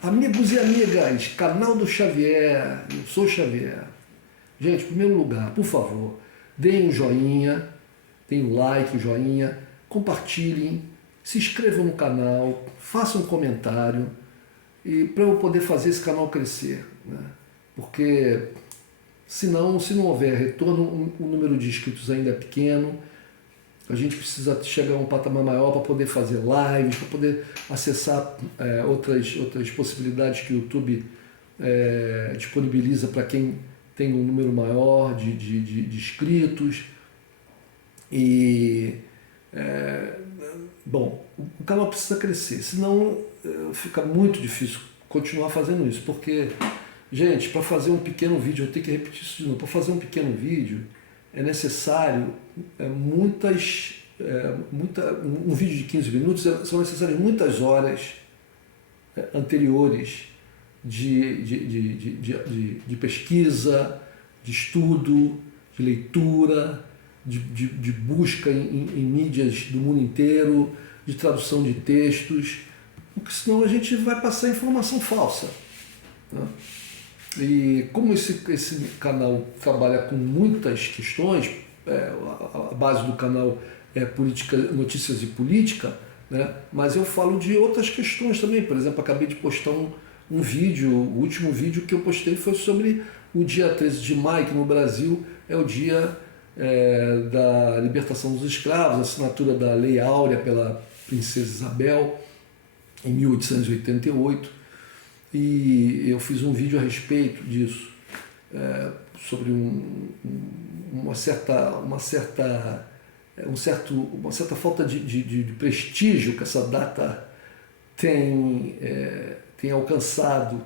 Amigos e amigas, canal do Xavier, eu sou o Xavier. Gente, em primeiro lugar, por favor, deem um joinha, deem um like, um joinha, compartilhem, se inscrevam no canal, façam um comentário e para eu poder fazer esse canal crescer, né? Porque senão, se não houver retorno, o número de inscritos ainda é pequeno. A gente precisa chegar a um patamar maior para poder fazer lives, para poder acessar outras possibilidades que o YouTube disponibiliza para quem tem um número maior de inscritos. E, bom, o canal precisa crescer, senão fica muito difícil continuar fazendo isso, porque, gente, para fazer um pequeno vídeo, eu tenho que repetir isso de novo, para fazer um pequeno vídeo, é necessário um vídeo de 15 minutos, são necessárias muitas horas anteriores de pesquisa, de estudo, de leitura, de busca em mídias do mundo inteiro, de tradução de textos, porque senão a gente vai passar informação falsa, né? E como esse canal trabalha com muitas questões, a base do canal é política, notícias e política, né? Mas eu falo de outras questões também. Por exemplo, acabei de postar um vídeo, o último vídeo que eu postei foi sobre o dia 13 de maio, que no Brasil é o dia da libertação dos escravos, a assinatura da Lei Áurea pela Princesa Isabel, em 1888. E eu fiz um vídeo a respeito disso, sobre uma certa falta de prestígio que essa data tem alcançado,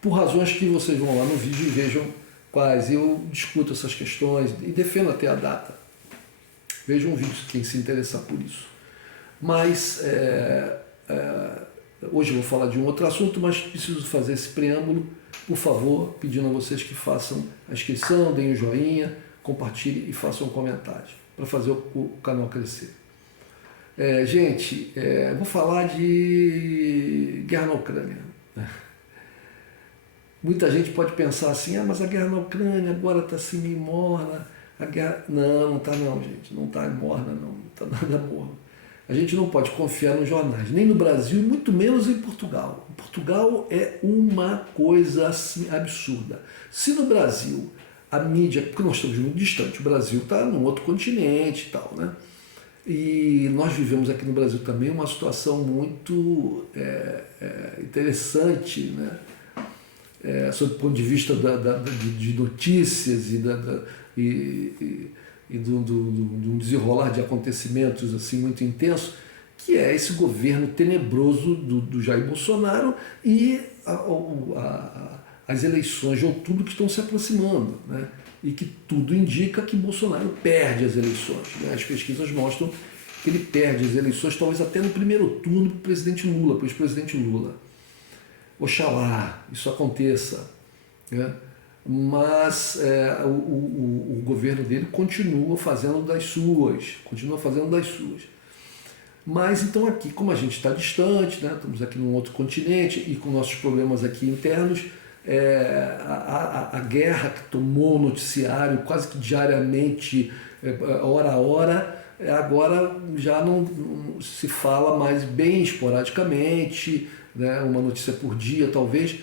por razões que vocês vão lá no vídeo e vejam quais. Eu discuto essas questões e defendo até a data. Vejam um vídeo quem se interessar por isso. Mas hoje eu vou falar de um outro assunto, mas preciso fazer esse preâmbulo, por favor, pedindo a vocês que façam a inscrição, deem um joinha, compartilhem e façam um comentário, para fazer o canal crescer. Gente, vou falar de guerra na Ucrânia. Muita gente pode pensar assim, mas a guerra na Ucrânia agora está assim meio morna. A guerra... Não está não, gente, não está morna não está nada morno. A gente não pode confiar nos jornais, nem no Brasil, muito menos em Portugal. Portugal é uma coisa assim absurda. Se no Brasil a mídia, porque nós estamos muito distante, o Brasil está num outro continente e tal, né? E nós vivemos aqui no Brasil também uma situação muito interessante, né? Sob o ponto de vista de notícias e do desenrolar de acontecimentos assim muito intenso, que é esse governo tenebroso do Jair Bolsonaro e as eleições de outubro que estão se aproximando, né? E que tudo indica que Bolsonaro perde as eleições, né? As pesquisas mostram que ele perde as eleições, talvez até no primeiro turno para o ex-presidente Lula. Oxalá isso aconteça, né? Mas o governo dele continua fazendo das suas. Mas então aqui, como a gente está distante, né, estamos aqui num outro continente e com nossos problemas aqui internos, a guerra que tomou o noticiário quase que diariamente, hora a hora, agora já não se fala mais, bem esporadicamente, né, uma notícia por dia talvez,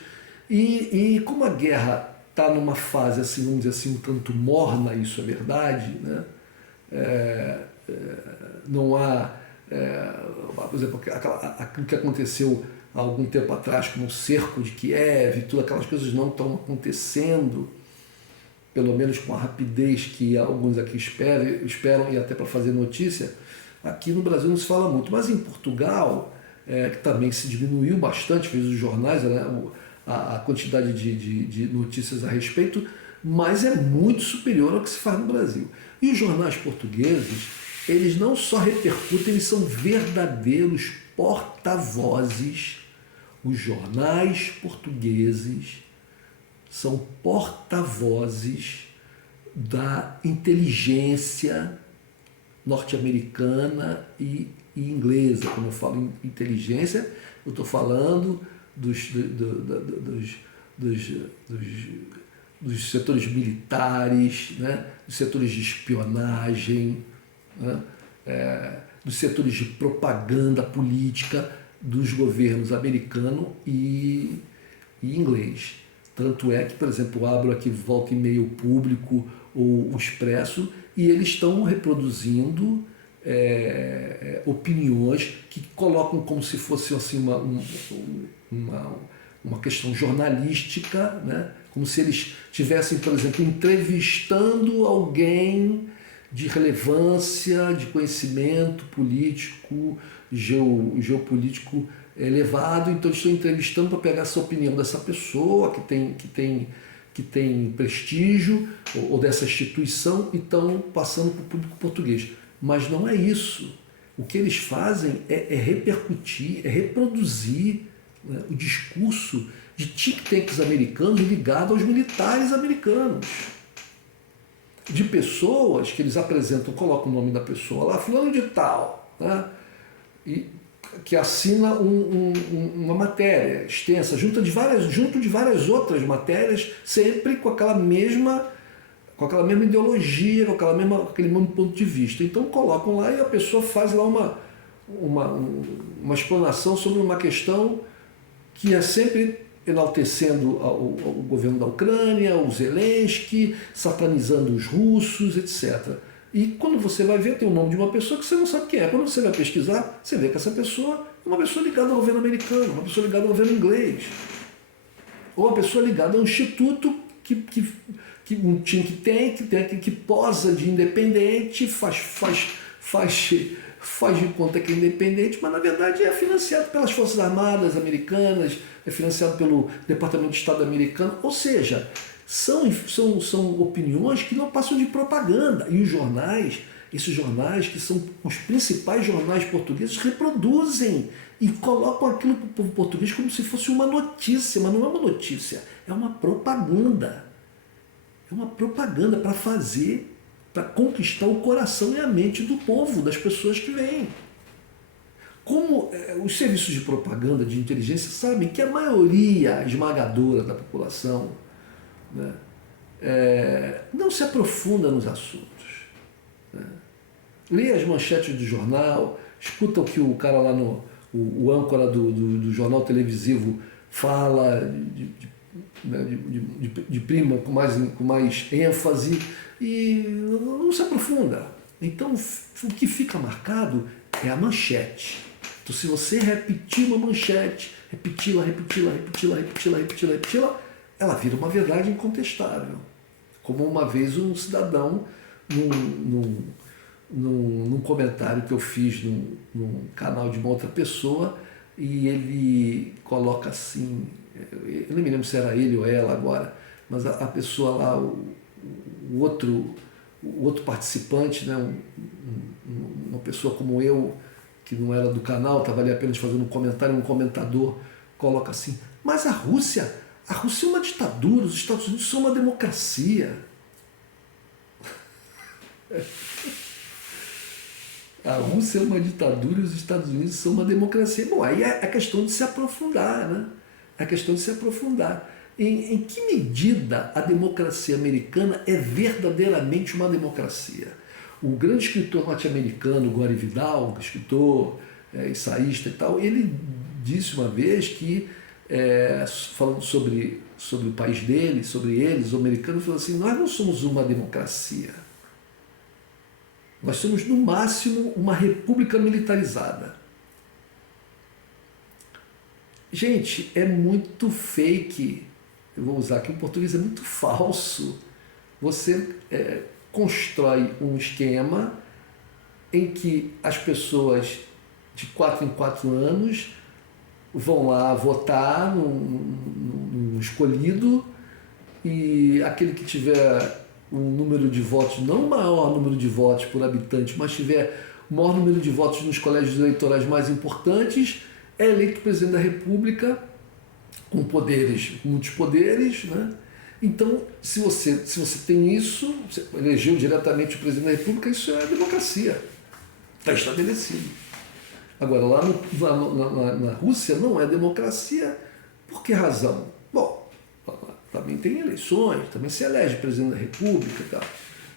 e como a guerra está numa fase, assim, vamos dizer assim, um tanto morna, isso é verdade, né? Não há, por exemplo, aquilo que aconteceu há algum tempo atrás, como o cerco de Kiev, e tudo, aquelas coisas não estão acontecendo, pelo menos com a rapidez que alguns aqui esperam e até para fazer notícia. Aqui no Brasil não se fala muito, mas em Portugal, que também se diminuiu bastante, fez os jornais, né, a quantidade de notícias a respeito, mas é muito superior ao que se faz no Brasil. E os jornais portugueses, eles não só repercutem, eles são verdadeiros porta-vozes. Os jornais portugueses são porta-vozes da inteligência norte-americana e inglesa. Quando eu falo em inteligência, Eu estou falando dos setores militares, né? Dos setores de espionagem, né? Dos setores de propaganda política dos governos americano e inglês. Tanto é que, por exemplo, eu abro aqui volta e meio Público ou o Expresso e eles estão reproduzindo opiniões que colocam como se fosse assim, uma questão jornalística, né? Como se eles estivessem, por exemplo, entrevistando alguém de relevância, de conhecimento político, geopolítico elevado, então eles estão entrevistando para pegar essa opinião dessa pessoa que tem prestígio, ou dessa instituição, e estão passando para o público português. Mas não é isso. O que eles fazem é repercutir, é reproduzir, né, o discurso de think tanks americanos ligado aos militares americanos. De pessoas que eles apresentam, colocam o nome da pessoa lá, fulano de tal, né? E que assina uma matéria extensa, junto de várias outras matérias, sempre com aquela mesma ideologia, com aquele mesmo ponto de vista. Então colocam lá e a pessoa faz lá uma explanação sobre uma questão que é sempre enaltecendo o governo da Ucrânia, o Zelensky, satanizando os russos, etc. E quando você vai ver, tem o nome de uma pessoa que você não sabe quem é. Quando você vai pesquisar, você vê que essa pessoa é uma pessoa ligada ao governo americano, uma pessoa ligada ao governo inglês, ou uma pessoa ligada a um instituto um think tank que posa de independente, faz de conta que é independente, mas na verdade é financiado pelas Forças Armadas americanas, é financiado pelo Departamento de Estado americano, ou seja, são opiniões que não passam de propaganda. E os jornais, esses jornais que são os principais jornais portugueses, reproduzem e colocam aquilo para o povo português como se fosse uma notícia, mas não é uma notícia, é uma propaganda. É uma propaganda para conquistar o coração e a mente do povo, das pessoas que vêm. Como os serviços de propaganda, de inteligência, sabem que a maioria esmagadora da população, né, não se aprofunda nos assuntos. Né? Lê as manchetes do jornal, escuta o que o cara lá, o âncora do jornal televisivo fala, de prima com mais ênfase, e não se aprofunda. Então o que fica marcado é a manchete. Então se você repetir uma manchete, repeti-la, ela vira uma verdade incontestável. Como uma vez um cidadão, num comentário que eu fiz num canal de uma outra pessoa, e ele coloca assim, eu nem me lembro se era ele ou ela agora, mas a pessoa lá, o outro participante, né, uma pessoa como eu, que não era do canal, estava ali apenas fazendo um comentário, um comentador coloca assim: mas a Rússia é uma ditadura, os Estados Unidos são uma democracia. A Rússia é uma ditadura e os Estados Unidos são uma democracia. Bom, aí é a questão de se aprofundar, né? É a questão de se aprofundar. Em que medida a democracia americana é verdadeiramente uma democracia? O grande escritor norte-americano, Gore Vidal, escritor, ensaísta e tal, ele disse uma vez que, falando sobre o país dele, sobre eles, os americanos, falou assim: nós não somos uma democracia. Nós somos, no máximo, uma república militarizada. Gente, é muito fake. Eu vou usar aqui, o português é muito falso. Você constrói um esquema em que as pessoas de 4 em 4 anos vão lá votar no escolhido, e aquele que tiver um número de votos, não o maior número de votos por habitante, mas tiver o maior número de votos nos colégios eleitorais mais importantes, é eleito presidente da República, com muitos poderes, né? Então, se você tem isso, você elegeu diretamente o presidente da República, isso é democracia. Está estabelecido. Agora, lá na Rússia não é democracia. Por que razão? Bom, também tem eleições, também se elege presidente da República e tal.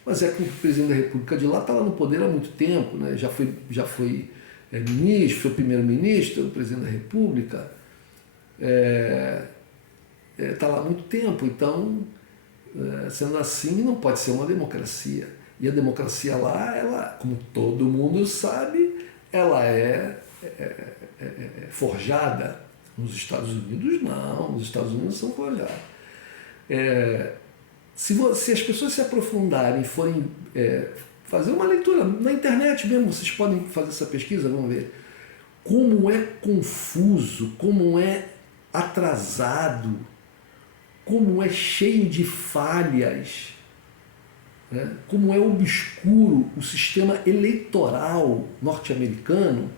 Mas é que o presidente da República de lá está lá no poder há muito tempo, né? Já foi ministro, foi primeiro-ministro, o presidente da República, está lá há muito tempo. Então, sendo assim, não pode ser uma democracia. E a democracia lá, ela, como todo mundo sabe, ela é forjada. Nos Estados Unidos, não. Nos Estados Unidos são forjados. Se as pessoas se aprofundarem e forem fazer uma leitura na internet mesmo, vocês podem fazer essa pesquisa, vamos ver como é confuso, como é atrasado, como é cheio de falhas, né? Como é obscuro o sistema eleitoral norte-americano.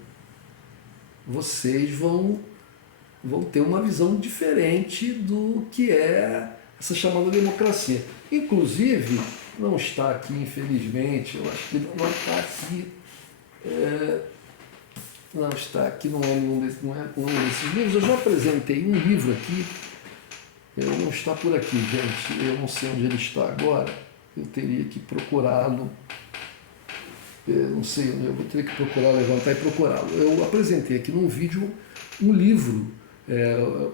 Vocês vão ter uma visão diferente do que é essa chamada democracia. Inclusive, não está aqui, infelizmente, eu acho que não está aqui, não está aqui, não é um desses livros. Eu já apresentei um livro aqui, ele não está por aqui, gente, eu não sei onde ele está agora, eu teria que procurá-lo, eu não sei, eu vou ter que procurar, levantar e procurá-lo. Eu apresentei aqui num vídeo um livro,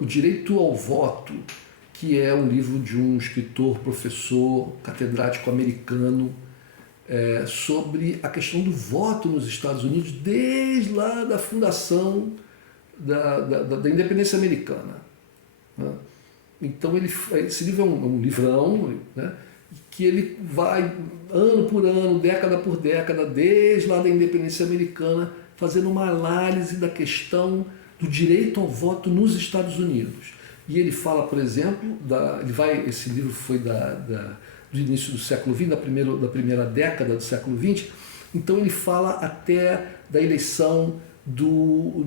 O Direito ao Voto, que é um livro de um escritor, professor, catedrático americano, sobre a questão do voto nos Estados Unidos desde lá da fundação da independência americana, né? Então esse livro é um livrão, né, que ele vai ano por ano, década por década, desde lá da independência americana, fazendo uma análise da questão do direito ao voto nos Estados Unidos. E ele fala, por exemplo, esse livro foi do início do século XX, da primeira década do século XX, então ele fala até da eleição do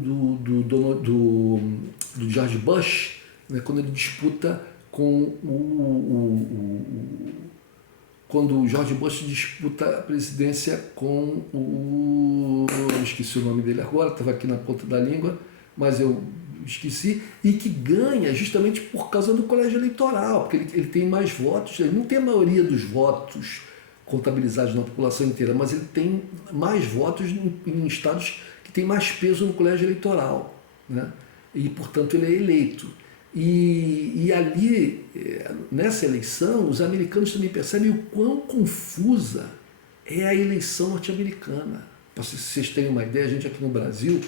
George Bush, né, quando ele disputa quando o George Bush disputa a presidência com eu esqueci o nome dele agora, estava aqui na ponta da língua, mas eu esqueci, e que ganha justamente por causa do colégio eleitoral, porque ele tem mais votos, ele não tem a maioria dos votos contabilizados na população inteira, mas ele tem mais votos em estados que tem mais peso no colégio eleitoral, né? E, portanto, ele é eleito. E ali, nessa eleição, os americanos também percebem o quão confusa é a eleição norte-americana. Para vocês terem uma ideia, a gente aqui no Brasil,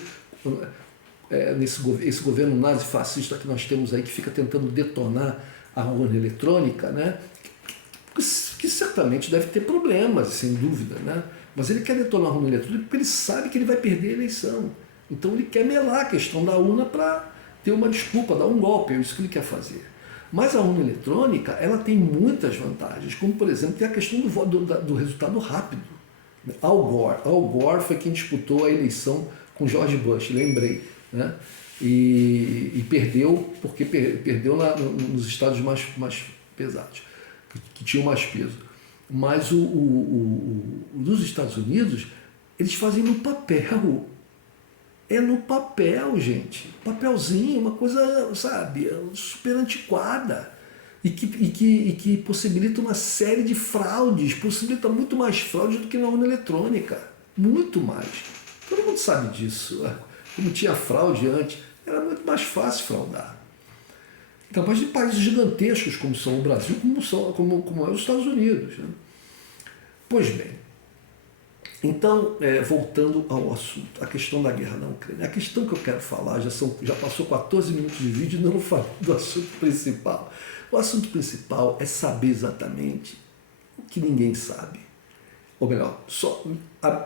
esse governo nazi-fascista que nós temos aí, que fica tentando detonar a urna eletrônica, né, que certamente deve ter problemas, sem dúvida, né, mas ele quer detonar a urna eletrônica porque ele sabe que ele vai perder a eleição. Então ele quer melar a questão da urna para ter uma desculpa, dar um golpe, é isso que ele quer fazer. Mas a urna eletrônica, ela tem muitas vantagens, como, por exemplo, tem a questão do resultado rápido. Al Gore foi quem disputou a eleição com George Bush, lembrei, né? E perdeu, porque perdeu nos estados mais pesados, que tinham mais peso. Mas dos Estados Unidos, eles fazem no papel. É no papel, gente. Papelzinho, uma coisa, sabe, super antiquada. E que possibilita uma série de fraudes, possibilita muito mais fraude do que na urna eletrônica. Muito mais. Todo mundo sabe disso. Como tinha fraude antes, era muito mais fácil fraudar. Então, mas de países gigantescos como são o Brasil, como é os Estados Unidos, né? Pois bem, então, voltando ao assunto, a questão da guerra na Ucrânia. A questão que eu quero falar, já passou 14 minutos de vídeo e não falo do assunto principal. O assunto principal é saber exatamente o que ninguém sabe. Ou melhor,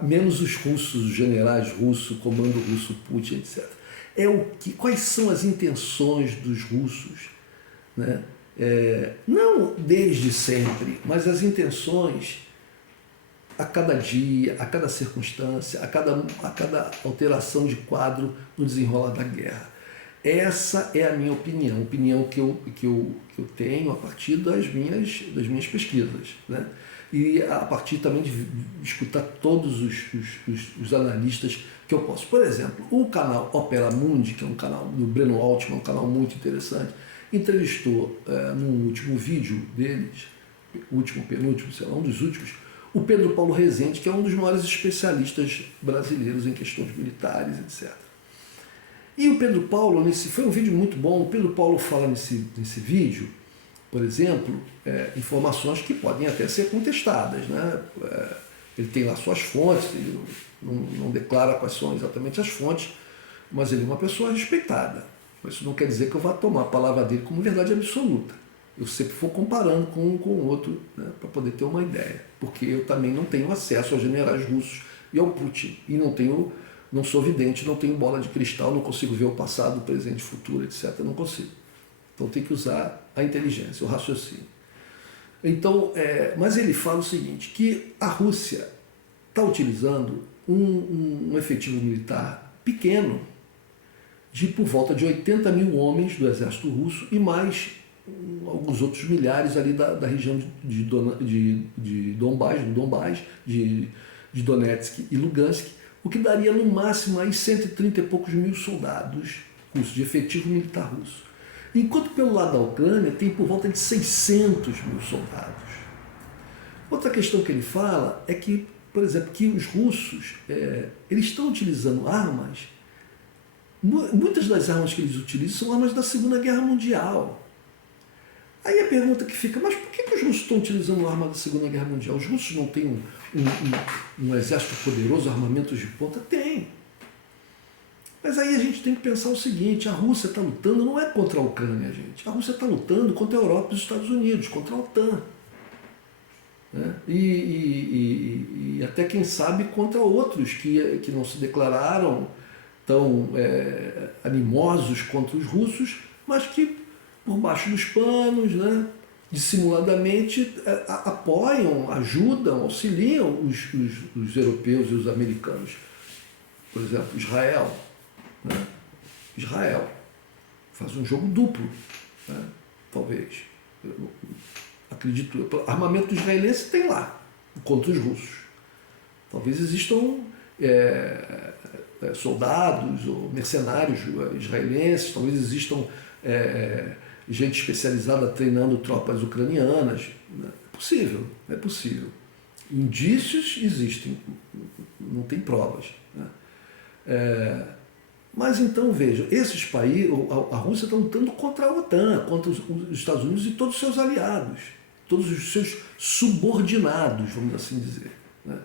menos os russos, os generais russos, comando russo, Putin, etc. Quais são as intenções dos russos, né? Não desde sempre, mas as intenções a cada dia, a cada circunstância, a cada alteração de quadro no desenrolar da guerra. Essa é a minha opinião que eu tenho a partir das minhas pesquisas, né? E a partir também de escutar todos os analistas que eu posso. Por exemplo, o canal Opera Mundi, que é um canal do Breno Altman, um canal muito interessante, entrevistou no último vídeo deles, último, penúltimo, sei lá, um dos últimos, o Pedro Paulo Rezende, que é um dos maiores especialistas brasileiros em questões militares, etc. E o Pedro Paulo, foi um vídeo muito bom, o Pedro Paulo fala nesse vídeo, por exemplo, informações que podem até ser contestadas, né? Ele tem lá suas fontes, ele não declara quais são exatamente as fontes, mas ele é uma pessoa respeitada. Isso não quer dizer que eu vá tomar a palavra dele como verdade absoluta. Eu sempre vou comparando com um com o outro, né, para poder ter uma ideia. Porque eu também não tenho acesso aos generais russos e ao Putin. E não sou vidente, não tenho bola de cristal, não consigo ver o passado, o presente, o futuro, etc. Não consigo. Então tem que usar a inteligência, o raciocínio. Então, mas ele fala o seguinte, que a Rússia está utilizando um efetivo militar pequeno, de por volta de 80 mil homens do exército russo e mais alguns outros milhares ali da região de Donbás, de Donetsk e Lugansk, o que daria no máximo aí 130 e poucos mil soldados russos, de efetivo militar russo. Enquanto pelo lado da Ucrânia tem por volta de 600 mil soldados. Outra questão que ele fala é que, por exemplo, que os russos eles estão utilizando armas, muitas das armas que eles utilizam são armas da Segunda Guerra Mundial. Aí a pergunta que fica, mas por que os russos estão utilizando arma da Segunda Guerra Mundial? Os russos não têm um exército poderoso, armamentos de ponta? Tem. Mas aí a gente tem que pensar o seguinte, a Rússia está lutando não é contra a Ucrânia, gente. A Rússia está lutando contra a Europa e os Estados Unidos, contra a OTAN. Né? E até, quem sabe, contra outros que não se declararam tão animosos contra os russos, mas que, por baixo dos panos, né, dissimuladamente, apoiam, ajudam, auxiliam os europeus e os americanos. Por exemplo, Israel. Né? Israel faz um jogo duplo, né? Talvez. Eu acredito, armamento israelense tem lá, contra os russos. Talvez existam soldados ou mercenários israelenses, talvez existam gente especializada treinando tropas ucranianas. Né? É possível, é possível. Indícios existem, não tem provas. Né? Mas então, veja, esses países, a Rússia está lutando contra a OTAN, contra os Estados Unidos e todos os seus aliados, todos os seus subordinados, vamos assim dizer. Né?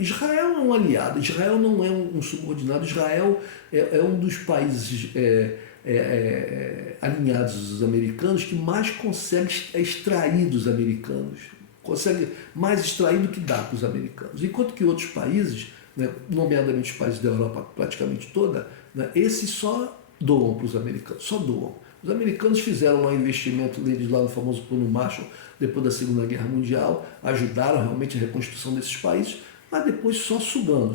Israel é um aliado, Israel não é um subordinado, Israel é um dos países alinhados aos americanos que mais consegue extrair dos americanos, consegue mais extrair do que dá para os americanos. Enquanto que outros países, né, nomeadamente os países da Europa praticamente toda, né, esses só doam para os americanos, só doam. Os americanos fizeram um investimento deles lá no famoso Plano Marshall, depois da Segunda Guerra Mundial, ajudaram realmente a reconstrução desses países, mas depois só sugando.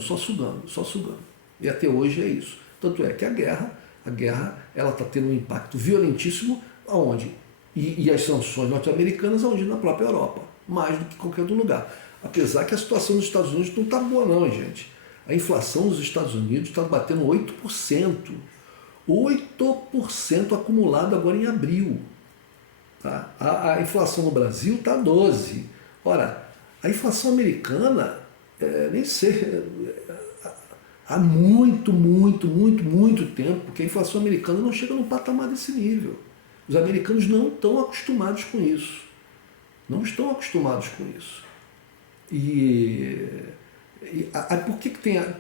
E até hoje é isso. Tanto é que a guerra ela está tendo um impacto violentíssimo aonde? E as sanções norte-americanas aonde? Na própria Europa, mais do que qualquer outro lugar. Apesar que a situação dos Estados Unidos não está boa não, gente. A inflação dos Estados Unidos está batendo 8%. 8% acumulado agora em abril. Tá? A inflação no Brasil está 12%. Ora, a inflação americana, nem sei, há muito tempo que a inflação americana não chega no patamar desse nível. Os americanos não estão acostumados com isso. Não estão acostumados com isso. Por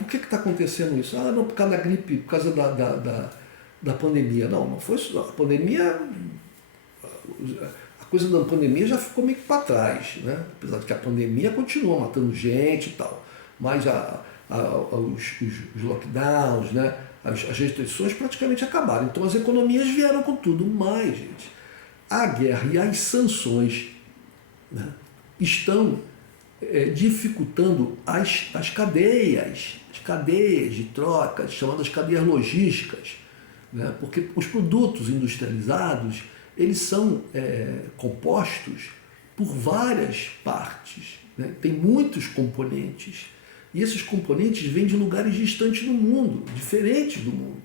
que está acontecendo isso? Não, por causa da gripe, por causa da pandemia. Não foi isso. A pandemia, a coisa da pandemia já ficou meio que para trás, né? Apesar de que a pandemia continua matando gente e tal. Mas os lockdowns, né? As restrições praticamente acabaram. Então as economias vieram com tudo. Mas, gente, a guerra e as sanções, né, estão dificultando as cadeias de trocas, chamadas cadeias logísticas, né? Porque os produtos industrializados, eles são compostos por várias partes, né? Tem muitos componentes, E esses componentes vêm de lugares distantes do mundo, diferentes do mundo.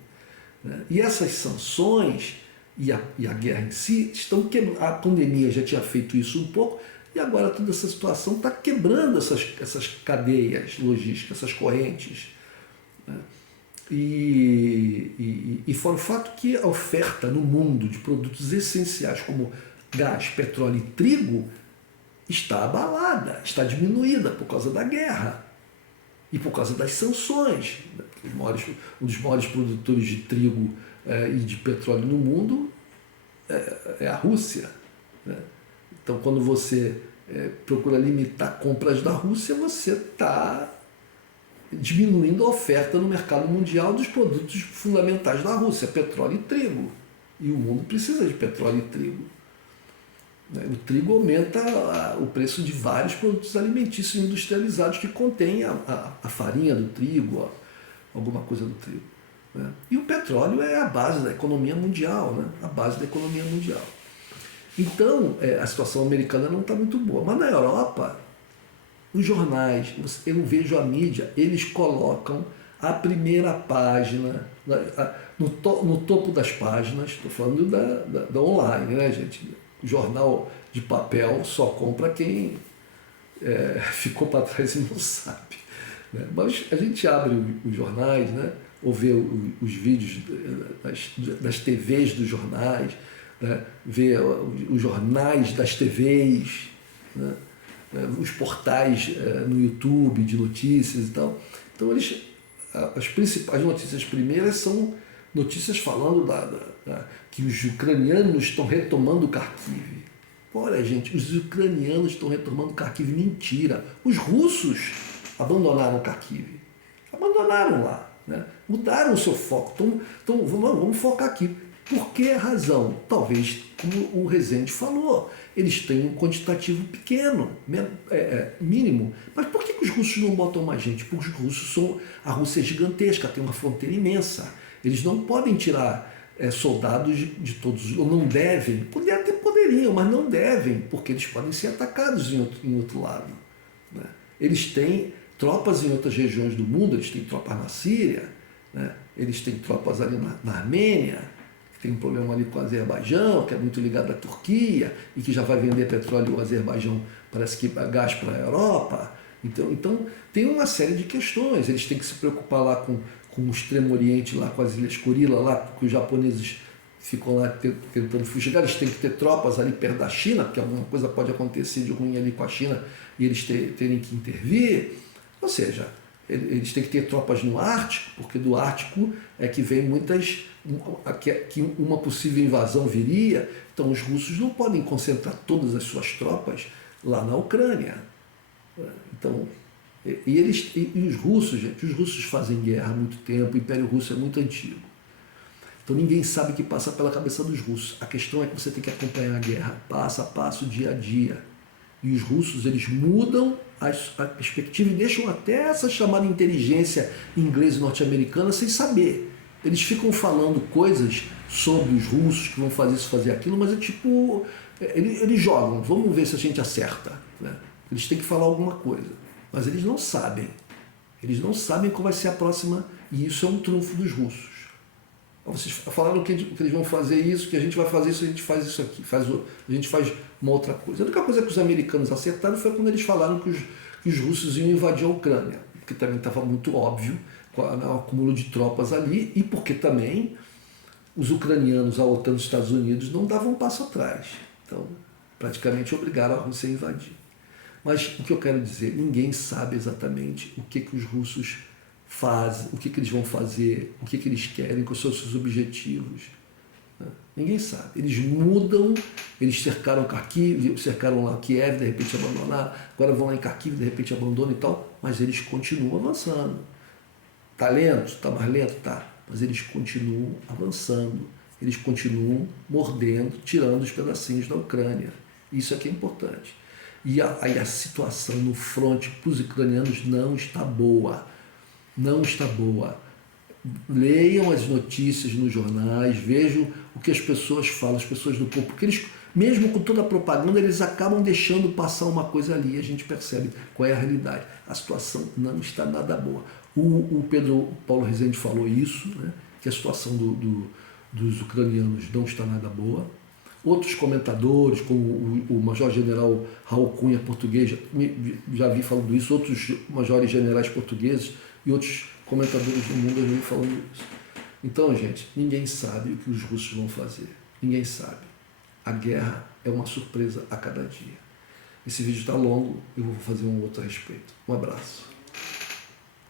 Né? E essas sanções e a guerra em si estão quebrando. A pandemia já tinha feito isso um pouco, e agora toda essa situação está quebrando essas cadeias logísticas, essas correntes. Né? E fora o fato que a oferta no mundo de produtos essenciais como gás, petróleo e trigo está abalada, está diminuída por causa da guerra e por causa das sanções. Um dos maiores produtores de trigo e de petróleo no mundo é a Rússia. Né? Então, quando você procura limitar compras da Rússia, você está diminuindo a oferta no mercado mundial dos produtos fundamentais da Rússia, petróleo e trigo. E o mundo precisa de petróleo e trigo. O trigo aumenta o preço de vários produtos alimentícios industrializados que contêm a farinha do trigo, alguma coisa do trigo. Né? E o petróleo é a base da economia mundial, né? A base da economia mundial. Então, a situação americana não está muito boa. Mas na Europa, os jornais, eu vejo a mídia, eles colocam a primeira página, no topo das páginas, estou falando da online, né, gente? O jornal de papel só compra quem ficou para trás e não sabe. Né? Mas a gente abre os jornais, né? Ou vê os vídeos das TVs dos jornais, né? Vê os jornais das TVs, né? Os portais no YouTube de notícias e tal. Então, as principais notícias primeiras são notícias falando que os ucranianos estão retomando Kharkiv. Olha, gente, os ucranianos estão retomando Kharkiv. Mentira. Os russos abandonaram Kharkiv. Abandonaram lá. Né? Mudaram o seu foco. Então vamos focar aqui. Por que razão? Talvez, como o Rezende falou, eles têm um quantitativo pequeno, mínimo. Mas por que os russos não botam mais gente? Porque os russos a Rússia é gigantesca, tem uma fronteira imensa. Eles não podem tirar soldados de todos, ou não devem. Poderiam, mas não devem, porque eles podem ser atacados em outro lado. Né? Eles têm tropas em outras regiões do mundo, eles têm tropas na Síria, né? Eles têm tropas ali na Armênia, que tem um problema ali com o Azerbaijão, que é muito ligado à Turquia, e que já vai vender petróleo ao Azerbaijão, parece que gás para a Europa. Então tem uma série de questões. Eles têm que se preocupar lá com o Extremo Oriente, lá com as Ilhas Kurila, lá porque os japoneses ficam lá tentando fugigar. Eles têm que ter tropas ali perto da China, porque alguma coisa pode acontecer de ruim ali com a China e eles terem que intervir. Ou seja, eles têm que ter tropas no Ártico, porque do Ártico é que vem que uma possível invasão viria. Então os russos não podem concentrar todas as suas tropas lá na Ucrânia. Então, e os russos, gente, os russos fazem guerra há muito tempo, o Império Russo é muito antigo. Então ninguém sabe o que passa pela cabeça dos russos. A questão é que você tem que acompanhar a guerra passo a passo, dia a dia. E os russos, eles mudam a perspectiva e deixam até essa chamada inteligência inglesa e norte-americana sem saber. Eles ficam falando coisas sobre os russos que vão fazer isso, fazer aquilo, mas eles jogam, vamos ver se a gente acerta. Né? Eles têm que falar alguma coisa, mas eles não sabem. Eles não sabem qual vai ser a próxima, e isso é um trunfo dos russos. Vocês falaram que eles vão fazer isso, que a gente vai fazer isso, a gente faz isso aqui, a gente faz uma outra coisa. A única coisa que os americanos acertaram foi quando eles falaram que os russos iam invadir a Ucrânia, porque também estava muito óbvio o acúmulo de tropas ali, e porque também os ucranianos, a OTAN dos Estados Unidos, não davam um passo atrás. Então, praticamente obrigaram a Rússia a invadir. Mas o que eu quero dizer, ninguém sabe exatamente o que os russos fazem, o que eles vão fazer, o que eles querem, quais são os seus objetivos. Né? Ninguém sabe. Eles mudam, eles cercaram Kharkiv, cercaram lá Kiev, de repente abandonaram, agora vão lá em Kharkiv, de repente abandonam e tal, mas eles continuam avançando. Está lento? Está mais lento? Tá. Mas eles continuam avançando, eles continuam mordendo, tirando os pedacinhos da Ucrânia. Isso é que é importante. E a situação no fronte para os ucranianos não está boa. Não está boa. Leiam as notícias nos jornais, vejam o que as pessoas falam, as pessoas do povo, porque Mesmo com toda a propaganda, eles acabam deixando passar uma coisa ali, a gente percebe qual é a realidade. A situação não está nada boa. O Pedro Paulo Rezende falou isso, né, que a situação dos ucranianos não está nada boa. Outros comentadores, como o Major-General Raul Cunha, português, já vi falando isso, outros majores generais portugueses e outros comentadores do mundo já vi falando isso. Então, gente, ninguém sabe o que os russos vão fazer. Ninguém sabe. A guerra é uma surpresa a cada dia. Esse vídeo está longo, eu vou fazer um outro a respeito. Um abraço.